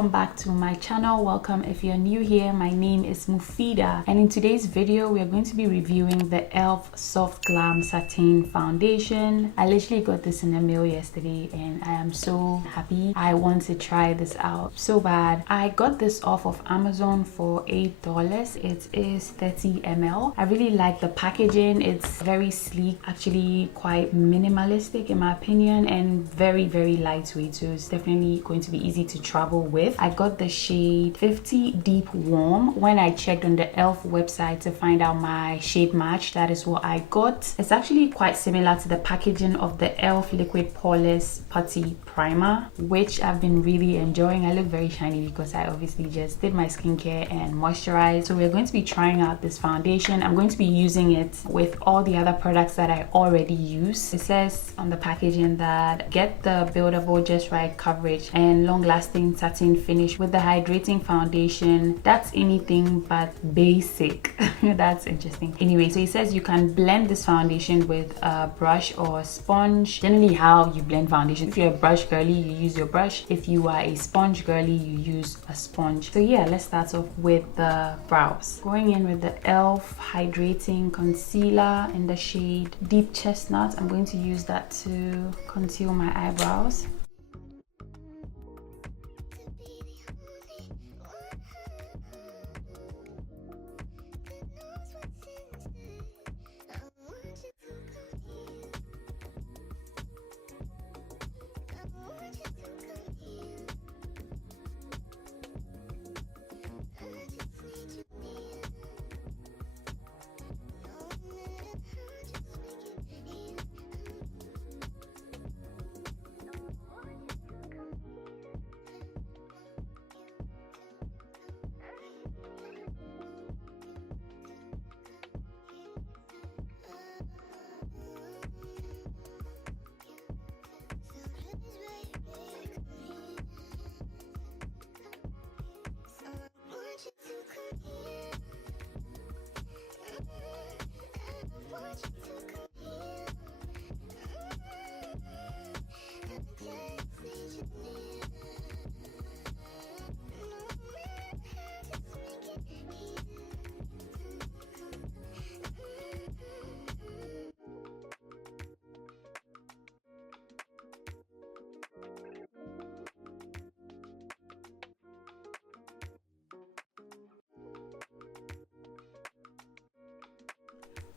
welcome back to my channel. Welcome if you're new here. My name is Muphidaht, and in today's video we are going to be reviewing the e.l.f. Soft Glam Satin Foundation. I literally got this in the mail yesterday and I am so happy. I want to try this out so bad. I got this off of Amazon for $8. It is 30 ml. I really like the packaging. It's very sleek, actually quite minimalistic in my opinion, and very lightweight, so it's definitely going to be easy to travel with. I got the shade 50 Deep Warm. When I checked on the e.l.f. website to find out my shade match, that is what I got. It's actually quite similar to the packaging of the e.l.f. Liquid Poreless Putty Primer, which I've been really enjoying. I look very shiny because I obviously just did my skincare and moisturized. So we're going to be trying out this foundation. I'm going to be using it with all the other products that I already use. It says on the packaging that get the buildable just right coverage and long-lasting satin finish with the hydrating foundation. That's anything but basic. That's interesting. Anyway, so it says you can blend this foundation with a brush or a sponge. Generally how you blend foundation, if you're a brush girly, you use your brush. If you are a sponge girly, you use a sponge. So yeah, let's start off with the brows. Going in with the e.l.f. hydrating concealer in the shade Deep Chestnut. I'm going to use that to conceal my eyebrows.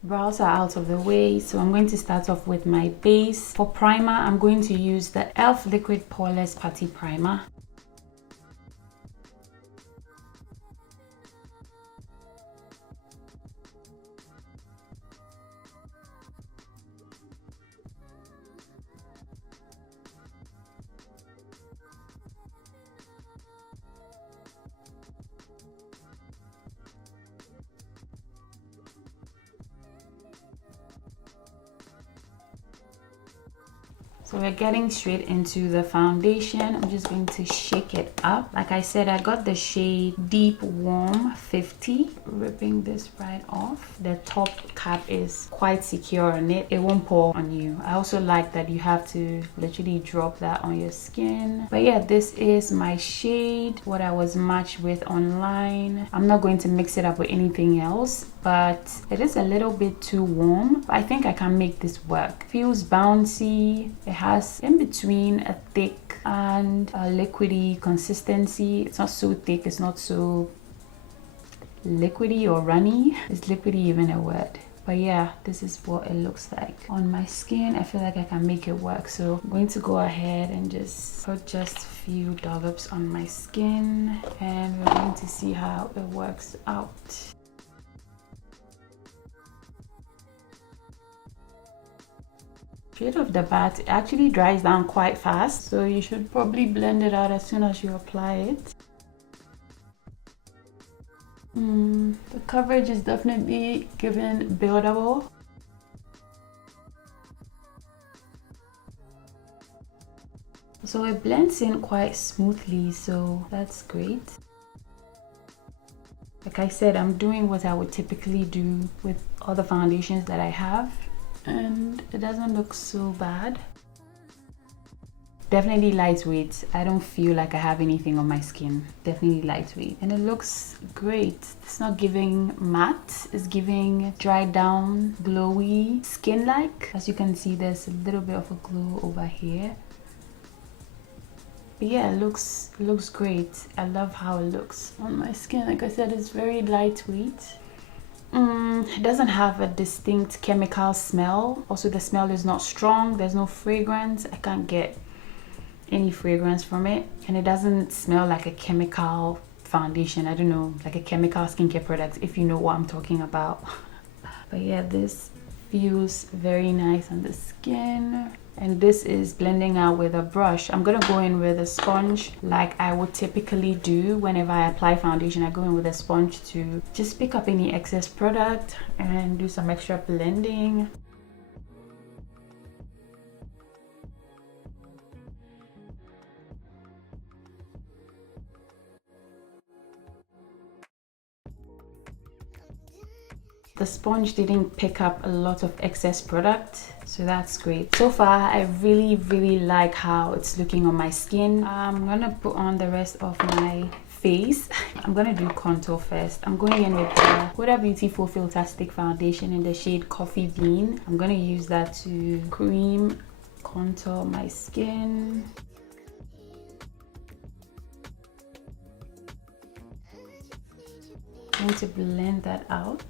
Brows are out of the way, so I'm going to start off with my base. For primer, I'm going to use the e.l.f. Liquid Poreless Putty Primer. So we're getting straight into the foundation. I'm just going to shake it up. Like I said, I got the shade Deep Warm 50. Ripping this right off. The top cap is quite secure on it. It won't pour on you. I also like that you have to literally drop that on your skin. But yeah, this is my shade, what I was matched with online. I'm not going to mix it up with anything else, but it is a little bit too warm. But I think I can make this work. Feels bouncy. It has in between a thick and a liquidy consistency. It's not so thick, it's not so liquidy or runny. Is liquidy even a word? But yeah, this is what it looks like on my skin. I feel like I can make it work, so I'm going to go ahead and just put just a few dollops on my skin, and we're going to see how it works out. Straight off the bat, it actually dries down quite fast, so you should probably blend it out as soon as you apply it. The coverage is definitely given buildable. So it blends in quite smoothly, so that's great. Like I said, I'm doing what I would typically do with other foundations that I have, and it doesn't look so bad. Definitely lightweight. I don't feel like I have anything on my skin. Definitely lightweight. And it looks great. It's not giving matte. It's giving dried down, glowy, skin-like. As you can see, there's a little bit of a glow over here. But yeah, it looks great. I love how it looks on my skin. Like I said, it's very lightweight. It doesn't have a distinct chemical smell. Also, the smell is not strong. There's no fragrance. I can't get any fragrance from it, and it doesn't smell like a chemical foundation. I don't know, like a chemical skincare product, if you know what I'm talking about. But yeah, this feels very nice on the skin. And this is blending out with a brush. I'm gonna go in with a sponge like I would typically do whenever I apply foundation. I go in with a sponge to just pick up any excess product and do some extra blending. The sponge didn't pick up a lot of excess product, so that's great. So far, I really like how it's looking on my skin. I'm gonna put on the rest of my face. I'm gonna do contour first. I'm going in with the Huda Beauty Full Filter Stick Foundation in the shade Coffee Bean. I'm gonna use that to cream contour my skin. I'm going to blend that out.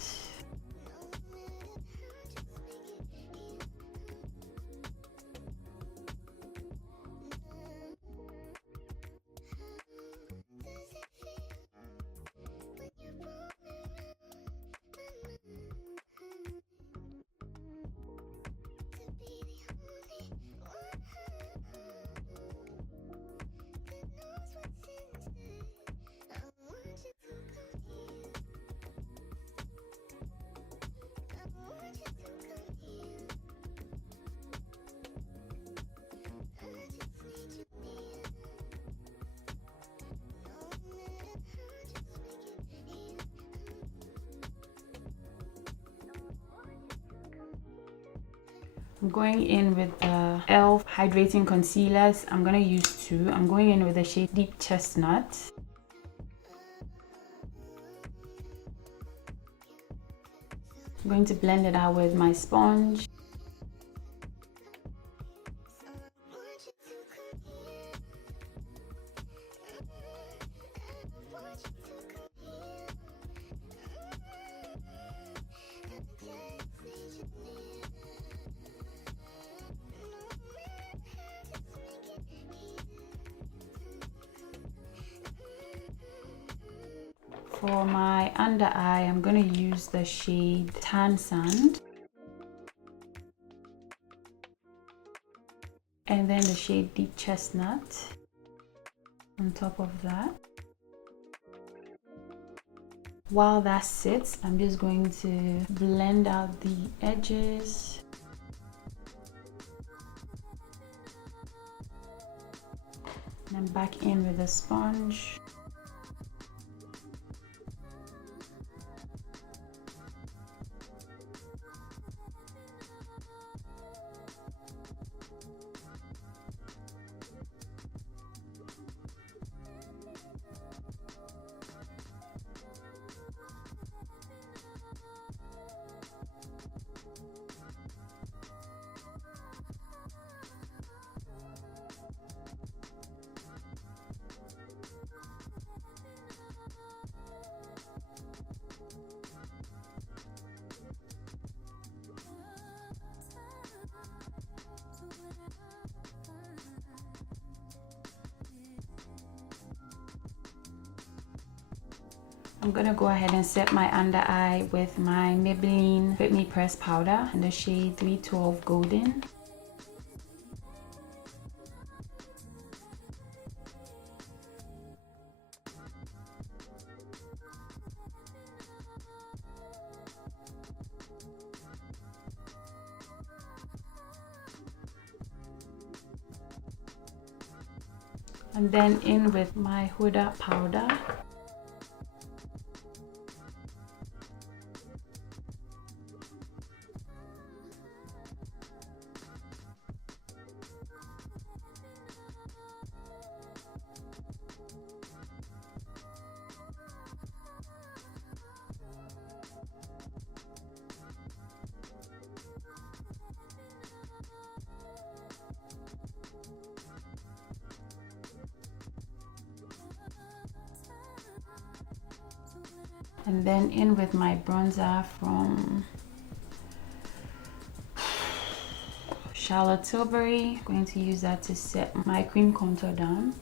I'm going in with the e.l.f. Hydrating Concealers. I'm going to use two. I'm going in with the shade Deep Chestnut. I'm going to blend it out with my sponge. For my under eye, I'm going to use the shade Tan Sand. And then the shade Deep Chestnut on top of that. While that sits, I'm just going to blend out the edges. And then back in with a sponge. I'm gonna go ahead and set my under eye with my Maybelline Fit Me Press Powder in the shade 312 Golden. And then in with my Huda powder. And then in with my bronzer from Charlotte Tilbury. I'm going to use that to set my cream contour down.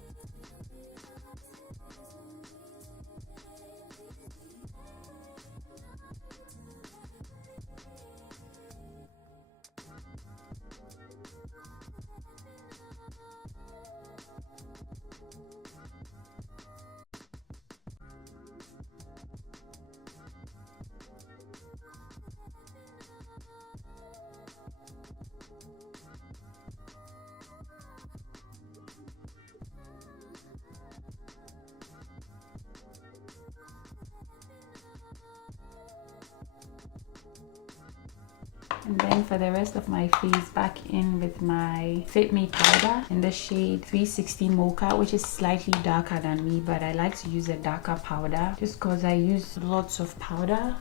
And then for the rest of my face, back in with my Fit Me powder in the shade 360 Mocha, which is slightly darker than me, but I like to use a darker powder just because I use lots of powder.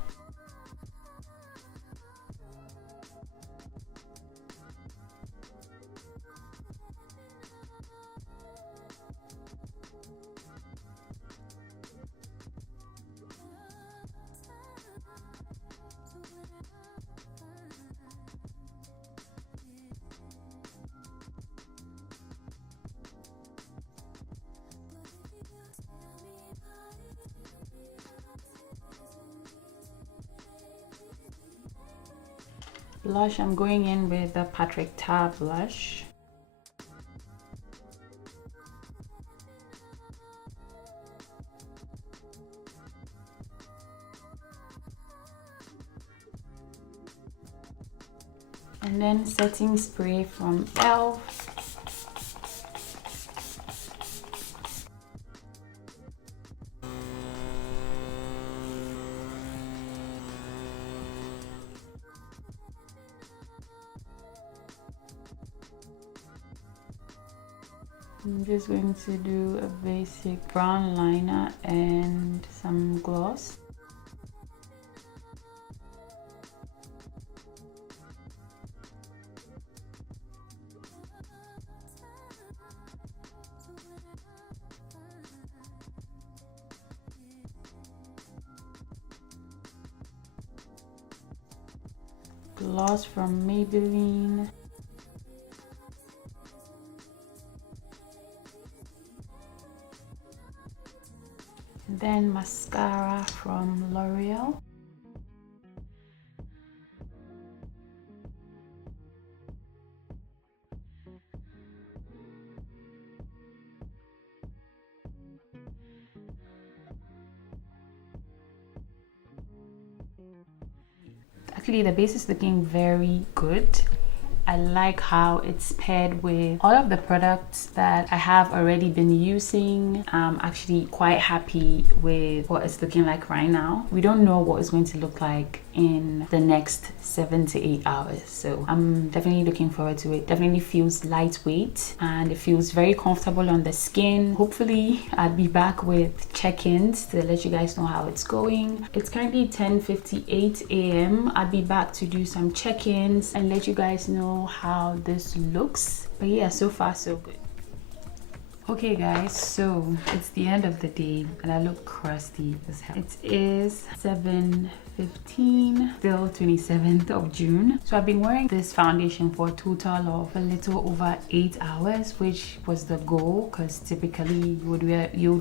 Blush, I'm going in with the Patrick Ta blush. And then setting spray from e.l.f. I'm just going to do a basic brown liner and some gloss. Gloss from Maybelline. Then mascara from L'Oreal. Actually, the base is looking very good. I like how it's paired with all of the products that I have already been using. I'm actually quite happy with what it's looking like right now. We don't know what it's going to look like in the next 7 to 8 hours, so I'm definitely looking forward to it. Definitely feels lightweight and it feels very comfortable on the skin. Hopefully I'll be back with check-ins to let you guys know how it's going. It's currently 10:58 a.m. I'll be back to do some check-ins and let you guys know how this looks. But yeah, so far so good. Okay guys, so it's the end of the day and I look crusty as hell. It is 7:15, still 27th of June. So I've been wearing this foundation for a total of a little over 8 hours, which was the goal, because typically you would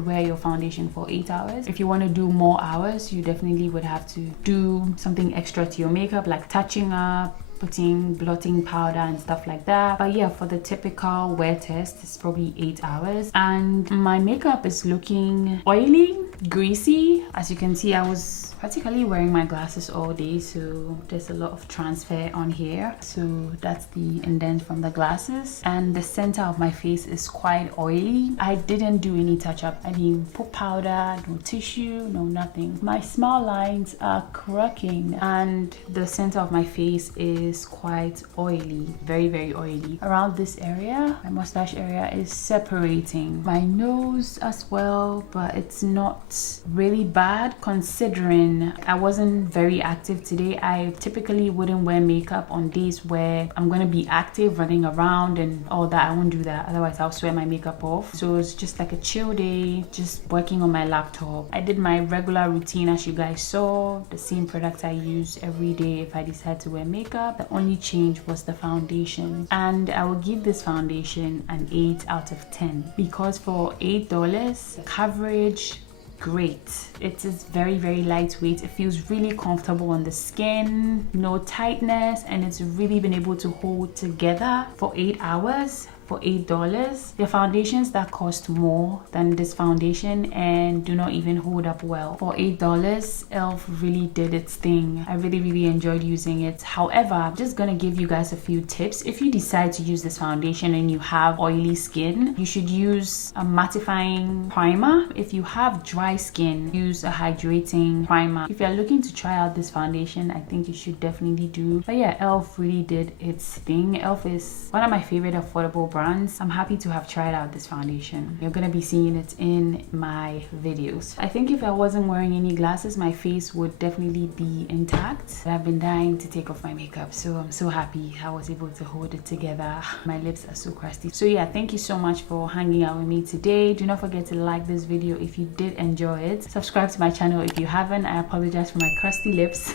wear your foundation for 8 hours. If you want to do more hours, you definitely would have to do something extra to your makeup, like touching up, putting blotting powder and stuff like that. But yeah, for the typical wear test, it's probably 8 hours. And my makeup is looking oily, greasy. As you can see, I was practically wearing my glasses all day, so there's a lot of transfer on here. So that's the indent from the glasses. And the center of my face is quite oily. I didn't do any touch-up. I didn't put powder, no tissue, no nothing. My smile lines are cracking and the center of my face is quite oily, very oily. Around this area, my mustache area is separating. My nose as well, but it's not really bad considering reason I wasn't very active today. I typically wouldn't wear makeup on days where I'm gonna be active, running around and all that. I won't do that, otherwise I'll sweat my makeup off. So it's just like a chill day, just working on my laptop. I did my regular routine as you guys saw, the same product I use every day if I decide to wear makeup. The only change was the foundation, and I will give this foundation an 8 out of 10 because for $8, coverage, great. It is very lightweight. It feels really comfortable on the skin, no tightness, and it's really been able to hold together for 8 hours. For $8. There are foundations that cost more than this foundation and do not even hold up well. For $8, e.l.f. really did its thing. I really enjoyed using it. However, I'm just gonna give you guys a few tips. If you decide to use this foundation and you have oily skin, you should use a mattifying primer. If you have dry skin, use a hydrating primer. If you're looking to try out this foundation, I think you should definitely do. But yeah, e.l.f. really did its thing. e.l.f. is one of my favorite affordable brands. I'm happy to have tried out this foundation. You're gonna be seeing it in my videos. I think if I wasn't wearing any glasses, my face would definitely be intact. I've been dying to take off my makeup, so I'm so happy I was able to hold it together. My lips are so crusty. So yeah, thank you so much for hanging out with me today. Do not forget to like this video if you did enjoy it. Subscribe to my channel if you haven't. I apologize for my crusty lips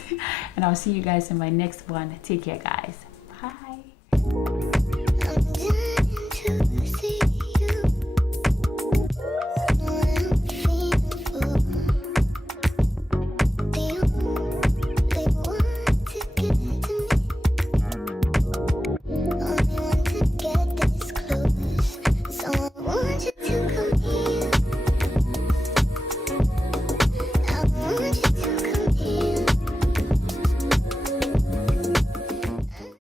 and I'll see you guys in my next one. Take care, guys.